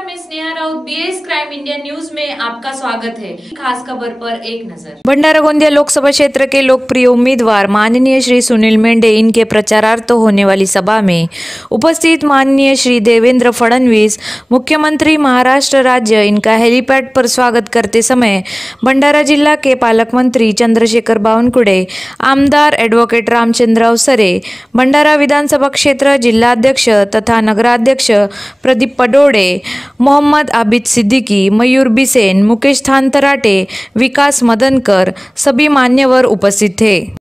नमस्कार, मैं Sneha Raut, BS crime India news में आपका स्वागत है। खास खबर पर एक नजर। भंडारा गोंदिया लोकसभा क्षेत्र के लोकप्रिय उम्मीदवार माननीय श्री सुनील मेंढे इनके प्रचारार्थ होने वाली सभा में उपस्थित माननीय श्री देवेंद्र फडणवीस मुख्यमंत्री महाराष्ट्र राज्य इनका हेलीपैड पर स्वागत करते समय भंडारा जिला के पालक मंत्री चंद्रशेखर बावनकुळे, आमदार एडवोकेट रामचंद्र अवसरे, भंडारा विधानसभा क्षेत्र जिलाध्यक्ष तथा नगराध्यक्ष प्रदीप पडोळे, मोहम्मद आबिद सिद्दीकी, मयूर बिसेन, मुकेश थानतराटे, विकास मदनकर सभी मान्यवर उपस्थित थे।